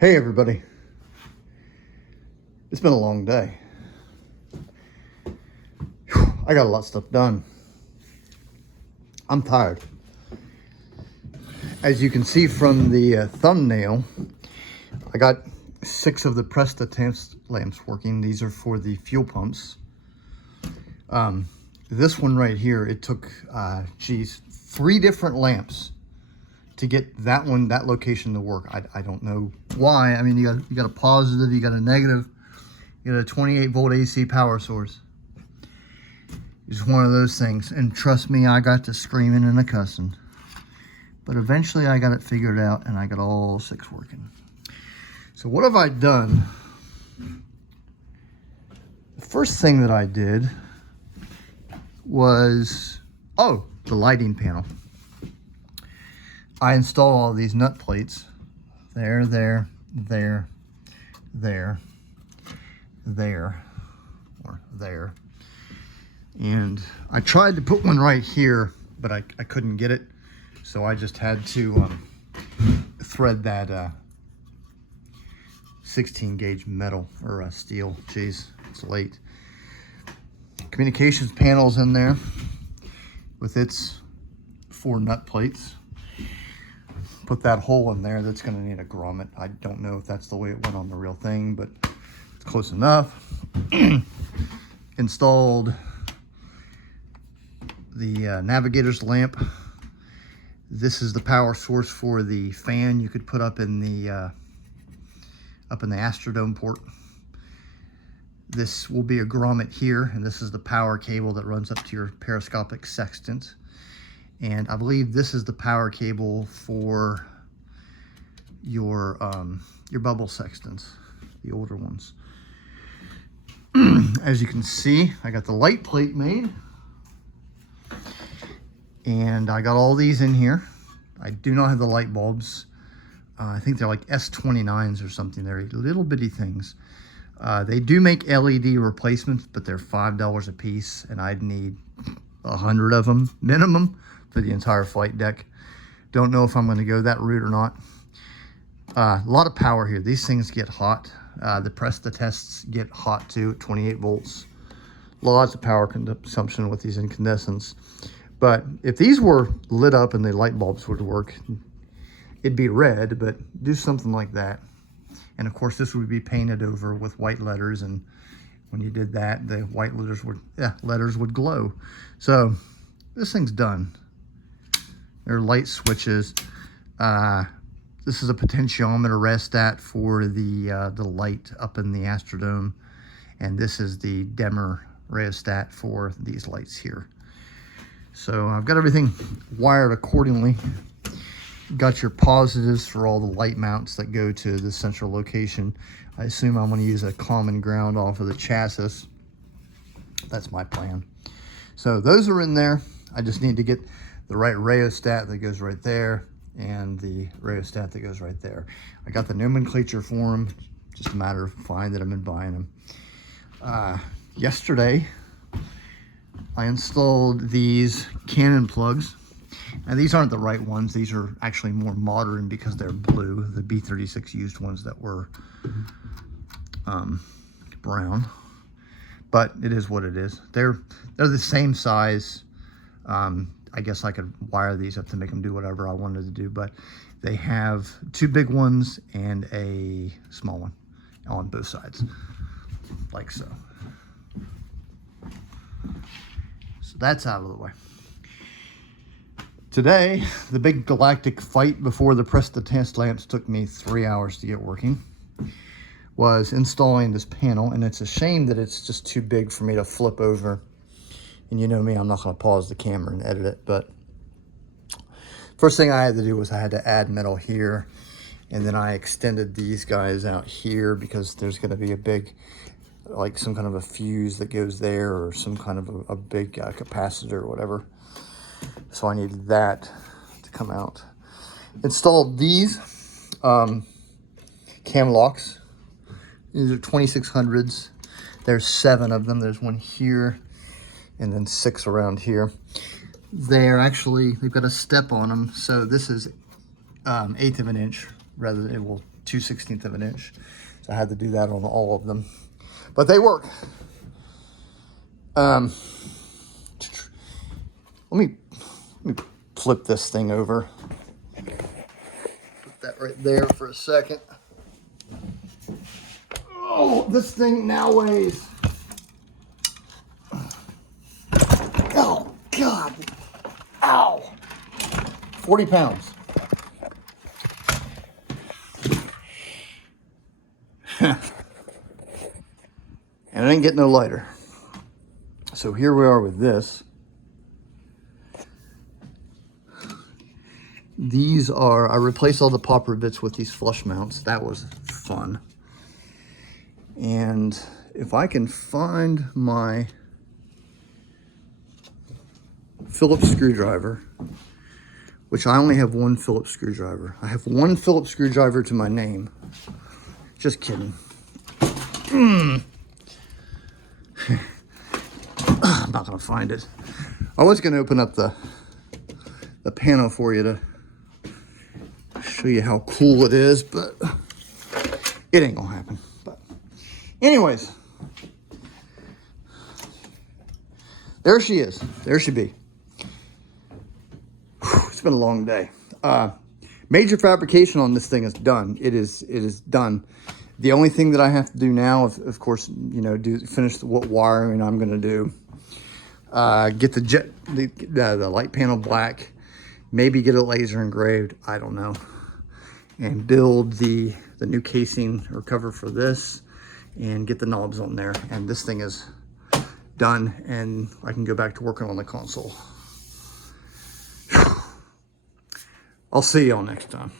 Hey everybody, it's been a long day. Whew, I got a lot of stuff done. I'm tired. As you can see from the thumbnail, I got 6 of the Presta test lamps working. These are for the fuel pumps. This one right here, it took 3 different lamps to get that location to work. I don't know why. I mean, you got a positive, you got a negative, you got a 28 volt AC power source. It's one of those things, and trust me, I got to screaming and a cussing, but eventually I got it figured out and I got all 6 working. So what have I done? The first thing that I did was, the lighting panel. I install all these nut plates, there, or there. And I tried to put one right here, but I couldn't get it. So I just had to thread that 16 gauge metal or steel. Jeez, it's late. Communications panel's in there with its 4 nut plates. Put that hole in there. That's going to need a grommet. I don't know if that's the way it went on the real thing, but it's close enough. Installed the navigator's lamp. This is the power source for the fan you could put up in the Astrodome port. This will be a grommet here, and this is the power cable that runs up to your periscopic sextant. And I believe this is the power cable for your bubble sextants, the older ones. As you can see, I got the light plate made, and I got all these in here. I do not have the light bulbs. I think they're like S29s or something. They're little bitty things. They do make LED replacements, but they're $5 a piece, and I'd need 100 of them minimum for the entire flight deck. Don't know if I'm going to go that route or not. A lot of power here. These things get hot. The Presta tests get hot too at 28 volts. Lots of power consumption with these incandescents. But if these were lit up and the light bulbs would work, it'd be red, but do something like that. And of course, this would be painted over with white letters, and when you did that, the white letters would glow. So this thing's done. There are light switches. This is a potentiometer rheostat for the light up in the Astrodome, and this is the dimmer rheostat for these lights here. So I've got everything wired accordingly. Got your positives for all the light mounts that go to the central location. I assume I'm going to use a common ground off of the chassis. That's my plan. So those are in there. I just need to get the right rheostat that goes right there and the rheostat that goes right there. I got the nomenclature for them. Just a matter of finding them and buying them. Yesterday, I installed these Canon plugs. Now these aren't the right ones. These are actually more modern because they're blue. The B-36 used ones that were brown. But it is what it is. They're the same size. I guess I could wire these up to make them do whatever I wanted to do, but they have 2 big ones and a small one on both sides, like so. So that's out of the way. Today, the big galactic fight before the Presta test lamps took me 3 hours to get working, was installing this panel, and it's a shame that it's just too big for me to flip over. And you know me, I'm not going to pause the camera and edit it, but first thing I had to do was I had to add metal here, and then I extended these guys out here because there's going to be a big, like some kind of a fuse that goes there, or some kind of a big capacitor or whatever. So I needed that to come out. Installed these cam locks. These are 2600s. There's 7 of them. There's one here, and then 6 around here. They've got a step on them, so this is 1/8 of an inch, rather than it will 2/16 of an inch. So I had to do that on all of them. But they work. Let me flip this thing over. Put that right there for a second. Oh, this thing now weighs. Oh, God. Ow. 40 pounds. And it ain't getting no lighter. So here we are with this. These are, I replaced all the popper bits with these flush mounts. That was fun. And if I can find my Phillips screwdriver, which I only have one Phillips screwdriver. I have one Phillips screwdriver to my name. Just kidding. I'm not gonna find it. I was gonna open up the panel for you to show you how cool it is, but it ain't gonna happen. But anyways, there she is. There she be. It's been a long day. Major fabrication on this thing is done. It is done. The only thing that I have to do now, of course, you know, finish what wiring I'm going to do. Get the light panel black. Maybe get it laser engraved. I don't know. And build the new casing or cover for this, and get the knobs on there. And this thing is done, and I can go back to working on the console. I'll see y'all next time.